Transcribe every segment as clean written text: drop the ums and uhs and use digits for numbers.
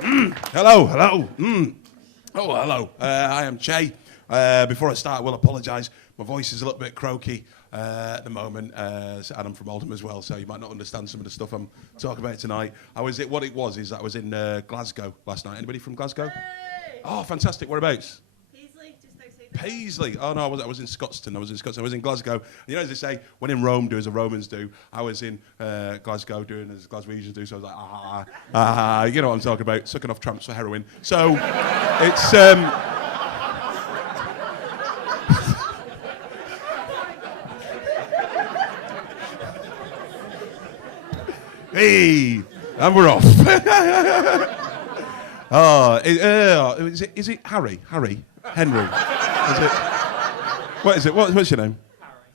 Hello, hello. Oh, hello. I am Che. Before I start, I will apologise. My voice is a little bit croaky at the moment, and I'm from Oldham as well, so you might not understand some of the stuff I'm talking about tonight. What it was is that I was in Glasgow last night. Anybody from Glasgow? Hey! Oh, fantastic. Whereabouts? Paisley, just outside. Paisley. Oh no, I was in Scotstoun. I was in Glasgow. You know, as they say, when in Rome, do as the Romans do. I was in Glasgow doing as Glaswegians do. So I was like, you know what I'm talking about, sucking off tramps for heroin. So it's. Hey, and we're off. Is it Harry? Henry? Is it? What is it? What's your name?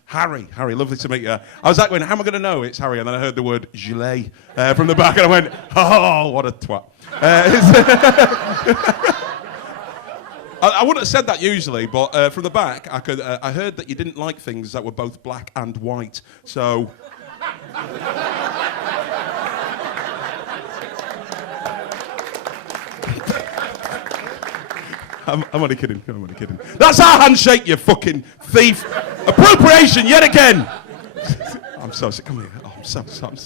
Harry, lovely to meet you. I was like, how am I going to know it's Harry? And then I heard the word gilet from the back, and I went, oh, what a twat. I wouldn't have said that usually, but from the back, I heard that you didn't like things that were both black and white, so... I'm only kidding. That's our handshake, you fucking thief. Appropriation yet again. I'm so sick. Come here. Oh, I'm so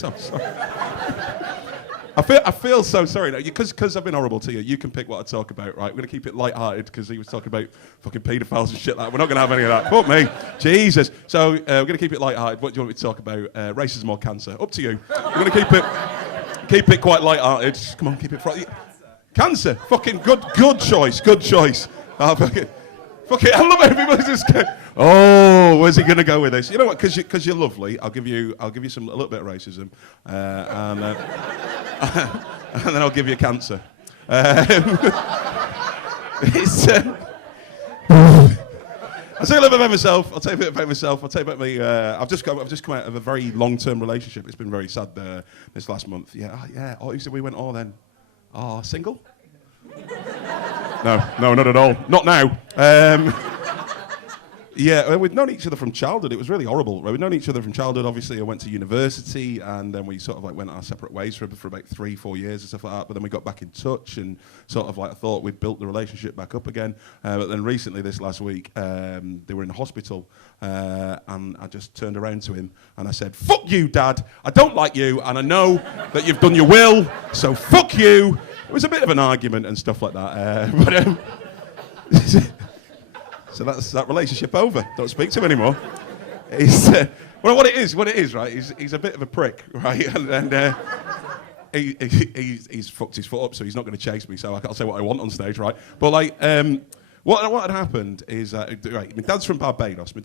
sorry. I feel so sorry now, because I've been horrible to you. You can pick what I talk about, right? We're going to keep it light-hearted, because he was talking about fucking paedophiles and shit like that. We're not going to have any of that. Fuck me. Jesus. So we're going to keep it light-hearted. What do you want me to talk about? Racism or cancer? Up to you. We're going to keep it quite light-hearted. Come on, keep it front. Cancer. Fucking good choice. Oh, fuck it. I love it. Everybody's just going, oh, where's he going to go with this? You know what? Because you're lovely, I'll give you a little bit of racism, and then I'll give you cancer. I'll tell you a little bit about myself. I'll tell you about me. I've just come out of a very long-term relationship. It's been very sad this last month. Yeah. Oh, you said we went all then. Oh, single? No, not at all. Not now. Yeah, we'd known each other from childhood. It was really horrible. We'd known each other from childhood. Obviously, I went to university, and then we sort of like went our separate ways for about 3-4 years and stuff like that. But then we got back in touch, and sort of like I thought we'd built the relationship back up again. But then recently, this last week, they were in the hospital, and I just turned around to him and I said, "Fuck you, Dad. I don't like you, and I know that you've done your will, so fuck you." It was a bit of an argument and stuff like that, so that's that relationship over. Don't speak to him anymore. Well, what it is, right? He's a bit of a prick, right? And he's fucked his foot up, so he's not going to chase me. So I'll say what I want on stage, right? But like, what had happened is, right? My dad's from Barbados. My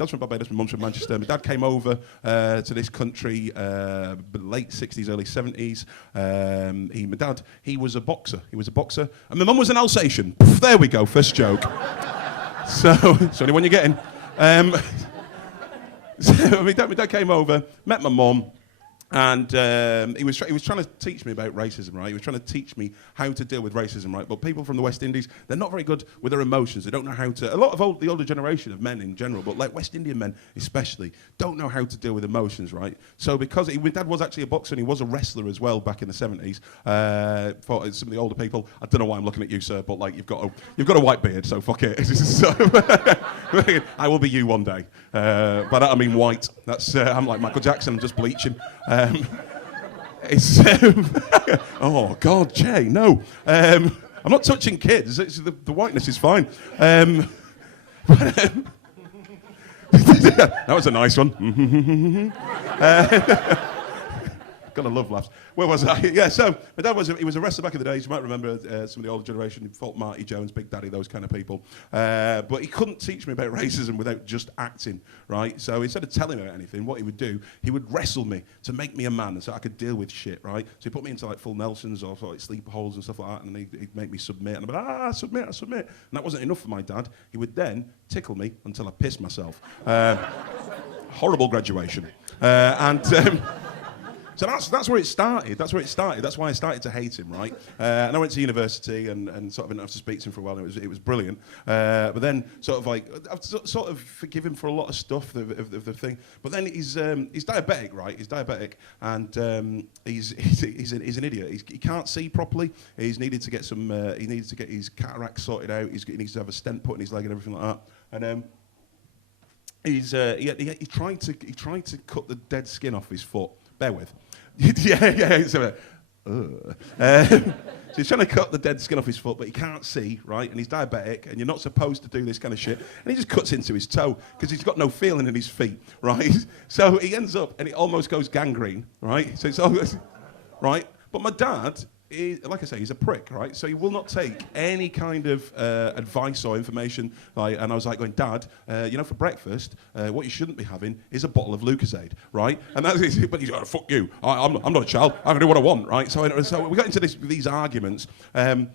mum's from Manchester. My dad came over to this country late '60s, early '70s. My dad, he was a boxer, and my mum was an Alsatian. Poof, there we go, first joke. So, it's only one you're getting. So my dad came over, met my mum, and he was trying to teach me about racism, right? He was trying to teach me how to deal with racism, right? But people from the West Indies, they're not very good with their emotions. They don't know how to. A lot of the older generation of men in general, but like West Indian men especially, don't know how to deal with emotions, right? So because my dad was actually a boxer and he was a wrestler as well back in the '70s. For some of the older people, I don't know why I'm looking at you, sir, but like you've got a white beard, so fuck it. So, I will be you one day. By that I mean white. That's I'm like Michael Jackson. I'm just bleaching. Oh God, Che, no. I'm not touching kids. The whiteness is fine. That was a nice one. Gotta love laughs. Where was I? Yeah, so my dad was a wrestler back in the days. You might remember some of the older generation. He fought Marty Jones, Big Daddy, those kind of people. But he couldn't teach me about racism without just acting, right? So instead of telling me about anything, what he would do, he would wrestle me to make me a man, so I could deal with shit, right? So he put me into like full Nelsons or like sleeper holds and stuff like that, and he'd make me submit, and I'd be like, I submit. And that wasn't enough for my dad. He would then tickle me until I pissed myself. Horrible graduation. So that's where it started. That's where it started. That's why I started to hate him, right? And I went to university and sort of didn't have to speak to him for a while. And it was brilliant. But then sort of like I've sort of forgive him for a lot of stuff of the thing. But then he's diabetic, right? He's diabetic and he's an idiot. He can't see properly. He needed to get his cataracts sorted out. He needs to have a stent put in his leg and everything like that. And he tried to cut the dead skin off his foot. Bear with. yeah. So he's trying to cut the dead skin off his foot, but he can't see, right? And he's diabetic, and you're not supposed to do this kind of shit. And he just cuts into his toe because he's got no feeling in his feet, right? So he ends up, and it almost goes gangrene, right? So it's almost, right? But my dad, like I say, he's a prick, right? So he will not take any kind of advice or information. Like, and I was like going, Dad, for breakfast, what you shouldn't be having is a bottle of Lucozade, right? And that's it. But he's like, fuck you. I'm not a child. I can do what I want, right? So we got into these arguments, and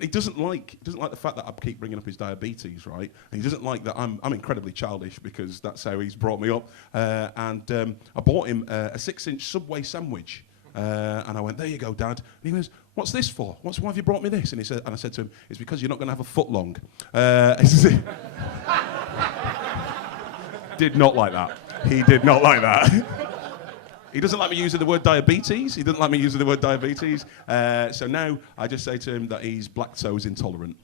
he doesn't like the fact that I keep bringing up his diabetes, right? And he doesn't like that I'm incredibly childish because that's how he's brought me up. And I bought him a 6-inch Subway sandwich. And I went, there you go, Dad. And he goes, what's this for? Why have you brought me this? And I said to him, it's because you're not going to have a foot long. Did not like that. He did not like that. He doesn't like me using the word diabetes. So now I just say to him that he's lactose intolerant.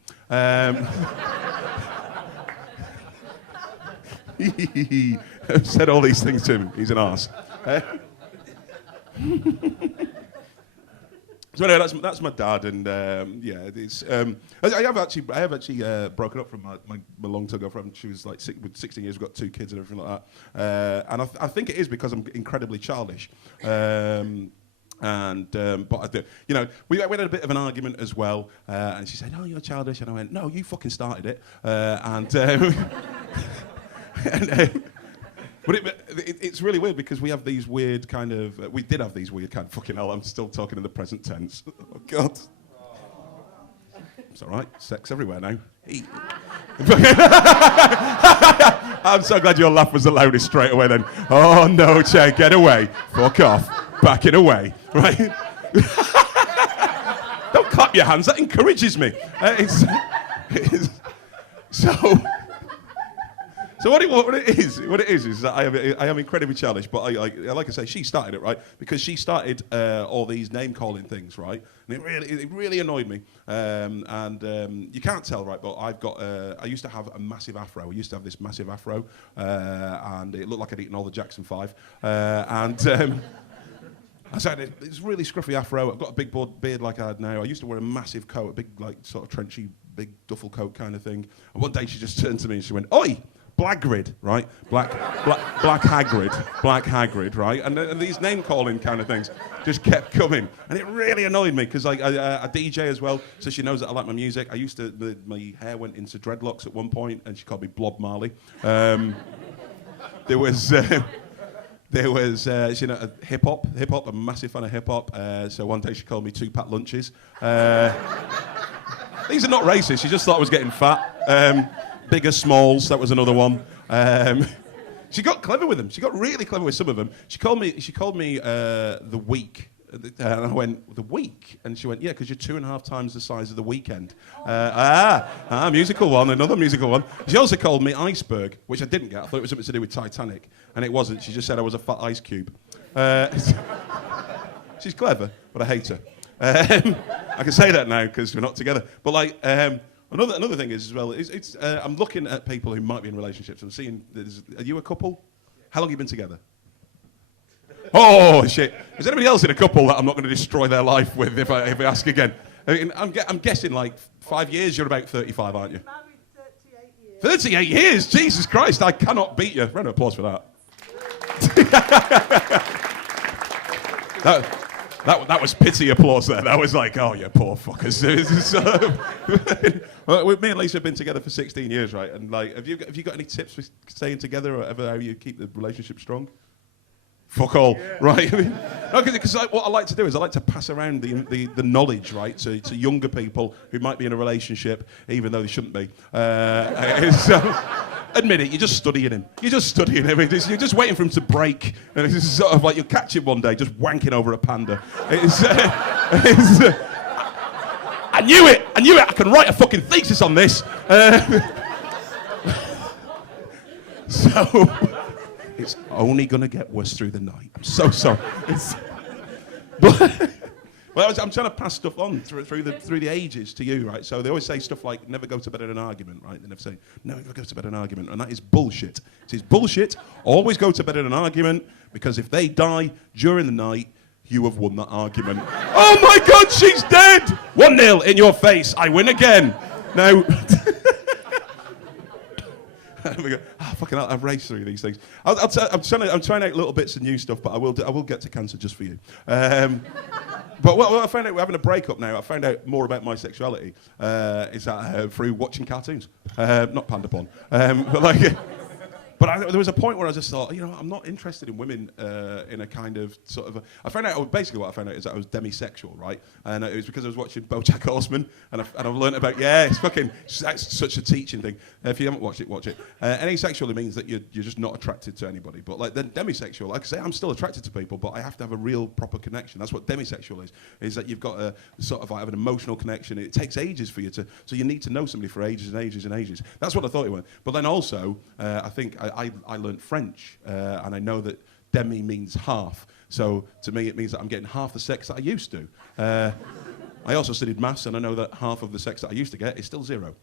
I've said all these things to him. He's an arse. So anyway, that's my dad, and it's. I have actually broken up from my long-term girlfriend. She was like 16 years. We've got 2 kids and everything like that. And I think it is because I'm incredibly childish. But I do. We had a bit of an argument as well. And she said, "No, you're childish," and I went, "No, you fucking started it." But it's really weird because we have these weird kind of... we did have these weird kind of... Fucking hell, I'm still talking in the present tense. Oh, God. It's all right. Sex everywhere now. I'm so glad your laugh was the loudest straight away then. Oh, no, Che, get away. Fuck off. Back it away. Right? Don't clap your hands. That encourages me. So what it is that I am incredibly childish, but like I say, she started it, right? Because she started all these name calling things, right? And it really annoyed me. You can't tell, right? But I used to have a massive afro. I used to have this massive afro, and it looked like I'd eaten all the Jackson 5. I said it's really scruffy afro. I've got a big beard like I had now. I used to wear a massive coat, a big like sort of trenchy, big duffel coat kind of thing. And one day she just turned to me and she went, "Oi! Blackgrid," right? Black Hagrid, right? And these name-calling kind of things just kept coming. And it really annoyed me, because I DJ as well, so she knows that I like my music. I used to, my hair went into dreadlocks at one point, and she called me Blob Marley. There was hip-hop. I'm a massive fan of hip-hop. So one day she called me Two-Pack Lunches. These are not racist, she just thought I was getting fat. Bigger Smalls, that was another one. She got clever with them. She got really clever with some of them. She called me The Week. And I went, The Week? And she went, yeah, because you're 2.5 times the size of The Weekend. Musical one, another musical one. She also called me Iceberg, which I didn't get. I thought it was something to do with Titanic. And it wasn't. She just said I was a fat ice cube. She's clever, but I hate her. I can say that now because we're not together. But another thing is as well, I'm looking at people who might be in relationships. I'm seeing, are you a couple? How long have you been together? Oh, shit. Is anybody else in a couple that I'm not going to destroy their life with if I ask again? I mean, I'm guessing like 5 years, you're about 35, aren't you? Married 38 years. 38 years? Jesus Christ, I cannot beat you. Round of applause for that. That was pity applause there. That was like, oh, you poor fuckers. Me and Lisa have been together for 16 years, right? And like, have you got any tips for staying together or ever how you keep the relationship strong? Fuck all, yeah. Right? Because what I like to do is I like to pass around the knowledge, right, to younger people who might be in a relationship, even though they shouldn't be. admit it, you're just studying him. You're just studying him. You're just waiting for him to break. And it's sort of like you'll catch him one day just wanking over a panda. I knew it. I can write a fucking thesis on this. So it's only going to get worse through the night. I'm so sorry. Well, I'm trying to pass stuff on through the ages to you, right? So they always say stuff like, never go to bed in an argument, right? They never say, no, never go to bed in an argument. And that is bullshit. It is bullshit. Always go to bed in an argument, because if they die during the night, you have won that argument. Oh my God, she's dead! 1-0 in your face. I win again. Now... fucking hell, I've raced through these things. I'm trying out little bits of new stuff, but I will get to cancer just for you. But what I found out, we're having a breakup now. I found out more about my sexuality is that through watching cartoons, not panda porn. But there was a point where I just thought, I'm not interested in women in a kind of sort of... I found out, basically what I found out is that I was demisexual, right? And it was because I was watching BoJack Horseman, and I've learned about, that's such a teaching thing. If you haven't watched it, watch it. Asexual means that you're just not attracted to anybody. But like then demisexual, like I say, I'm still attracted to people, but I have to have a real proper connection. That's what demisexual is that you've got a sort of like have an emotional connection. It takes ages for you to... So you need to know somebody for ages and ages and ages. That's what I thought it was. But then also, I think... I learned French, and I know that demi means half. So to me, it means that I'm getting half the sex that I used to. I also studied maths, and I know that half of the sex that I used to get is still 0.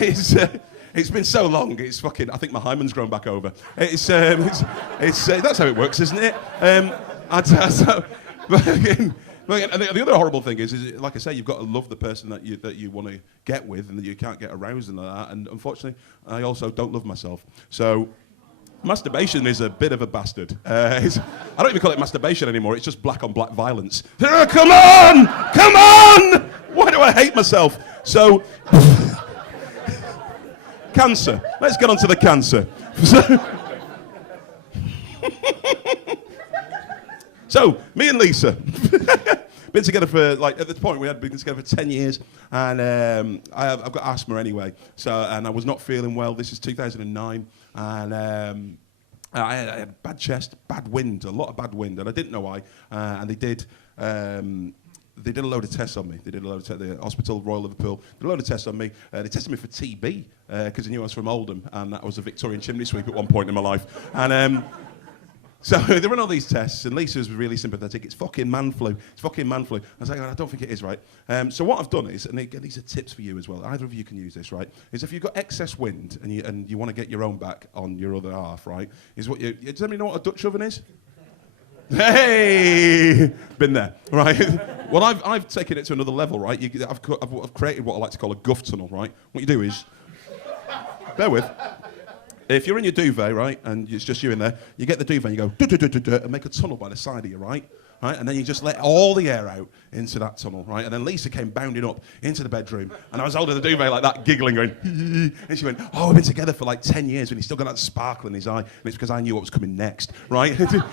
It's been so long. It's fucking... I think my hymen's grown back over. It's that's how it works, isn't it? And the other horrible thing is, like I say, you've got to love the person that you want to get with, and that you can't get aroused and like that. And unfortunately, I also don't love myself. So masturbation is a bit of a bastard. I don't even call it masturbation anymore. It's just black on black violence. Come on! Why do I hate myself? So cancer. Let's get on to the cancer. So, me and Lisa, been together for, at this point, we had been together for 10 years, and I've got asthma anyway, and I was not feeling well. This is 2009, and I had bad chest, bad wind, a lot of bad wind, and I didn't know why, and they did a load of tests on me. They did a load of tests, the hospital, Royal Liverpool, did a load of tests on me. They tested me for TB, because they knew I was from Oldham, and that was a Victorian chimney sweep at one point in my life. And so they run all these tests, and Lisa was really sympathetic. It's fucking man flu. I was like, I don't think it is, right? So what I've done is, and again, these are tips for you as well. Either of you can use this, right? Is if you've got excess wind and you want to get your own back on your other half, right? Does anybody know what a Dutch oven is? Hey, been there, right? Well, I've taken it to another level, right? I've created what I like to call a guff tunnel, right? What you do is, bear with. If you're in your duvet, right, and it's just you in there, you get the duvet and you go and make a tunnel by the side of you, right? And then you just let all the air out into that tunnel, right? And then Lisa came bounding up into the bedroom, and I was holding the duvet like that, giggling, going, and she went, oh, we've been together for like 10 years, and he's still got that sparkle in his eye, and it's because I knew what was coming next, right? And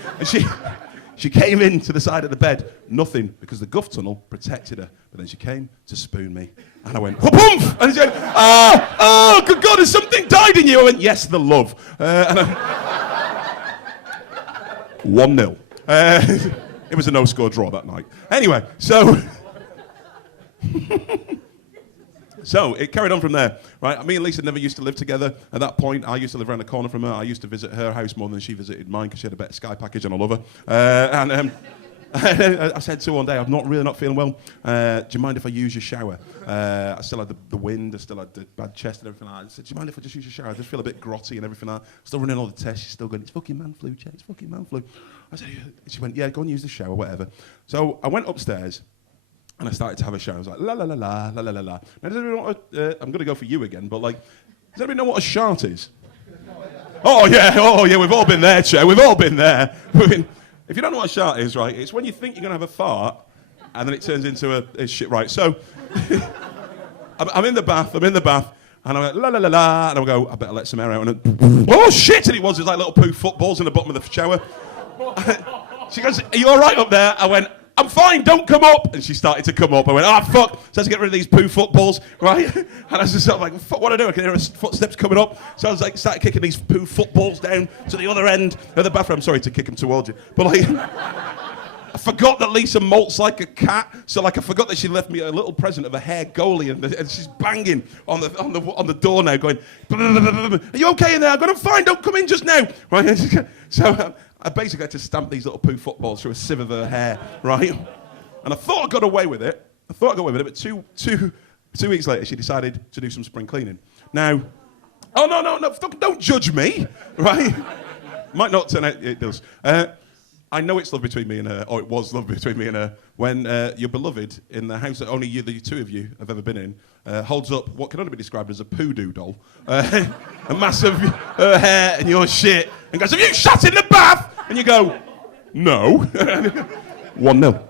she came into the side of the bed, nothing, because the guff tunnel protected her. But then she came to spoon me, and I went, whoop-oomph! And she went, oh, good God, has something died in you? I went, yes, the love. 1-0. It was a no-score draw that night. Anyway, so it carried on from there, right? Me and Lisa never used to live together. At that point, I used to live around the corner from her. I used to visit her house more than she visited mine because she had a better Sky package and I love her. I said to her one day, I'm really not feeling well. Do you mind if I use your shower? I still had the wind, I still had the bad chest and everything like that. I said, do you mind if I just use your shower? I just feel a bit grotty and everything like that. Still running all the tests. She's still going, it's fucking man flu, Chet, it's fucking man flu. I said, she went, yeah, go and use the shower, whatever. So I went upstairs and I started to have a shower. I was like, la la la la, la la la la. Now, does anybody know what I'm going to go for you again, but does anybody know what a shart is? Oh yeah, we've all been there, Chet, we've all been there. If you don't know what a shart is, right, it's when you think you're going to have a fart, and then it turns into a shit, right. So, I'm in the bath, and I went, la la la la, and I go, I better let some air out, and oh shit, and it was like little poo footballs in the bottom of the shower. She goes, are you all right up there? I went, I'm fine, don't come up. And she started to come up. I went, fuck. So I had to get rid of these poo footballs, right? And I was just sort of like, fuck, what do I do? I can hear her footsteps coming up. So I was like, started kicking these poo footballs down to the other end of the bathroom. I'm sorry to kick them towards you. But like, I forgot that Lisa molts like a cat, so like I forgot that she left me a little present of a hair goalie, and she's banging on the door now, going, "Are you okay in there?" I'm going, "I'm fine. Don't come in just now." Right? So I basically had to stamp these little poo footballs through a sieve of her hair, right? And I thought I got away with it. But two weeks later, she decided to do some spring cleaning. Now, no, don't judge me, right? Might not turn out it does. I know it's love between me and her, or it was love between me and her, when your beloved, in the house that only the two of you have ever been in, holds up what can only be described as a poodoo doll, a massive hair and your shit, and goes, "Have you shut in the bath?" And you go, "No." 1-0.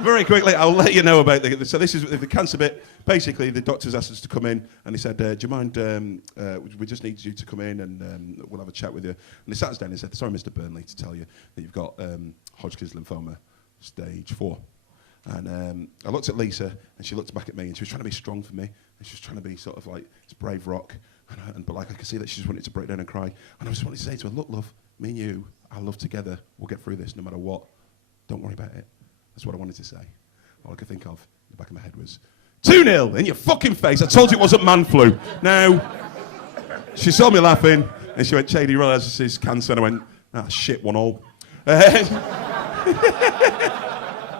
Very quickly, I'll let you know about so this is the cancer bit. Basically, the doctors asked us to come in, and they said, "Do you mind? We just need you to come in, and we'll have a chat with you." And they sat us down and said, "Sorry, Mr. Burnley, to tell you that you've got Hodgkin's lymphoma, stage 4." And I looked at Lisa, and she looked back at me, and she was trying to be strong for me, and she was trying to be sort of like this brave rock, but like I could see that she just wanted to break down and cry, and I just wanted to say to her, "Look, love, me and you, our love together, we'll get through this no matter what. Don't worry about it." That's what I wanted to say. All I could think of in the back of my head was 2-0 in your fucking face. I told you it wasn't man flu. Now, she saw me laughing, and she went, "Chad, you realise this is cancer?" And I went, shit, 1-1.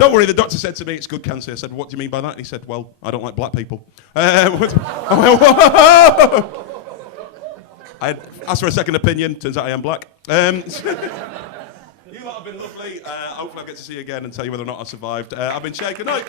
Don't worry, the doctor said to me, "It's good cancer." I said, "What do you mean by that?" And he said, "Well, I don't like black people." I asked for a second opinion. Turns out I am black. You lot have been lovely. Hopefully I'll get to see you again and tell you whether or not I survived. I've been Chad. Good night.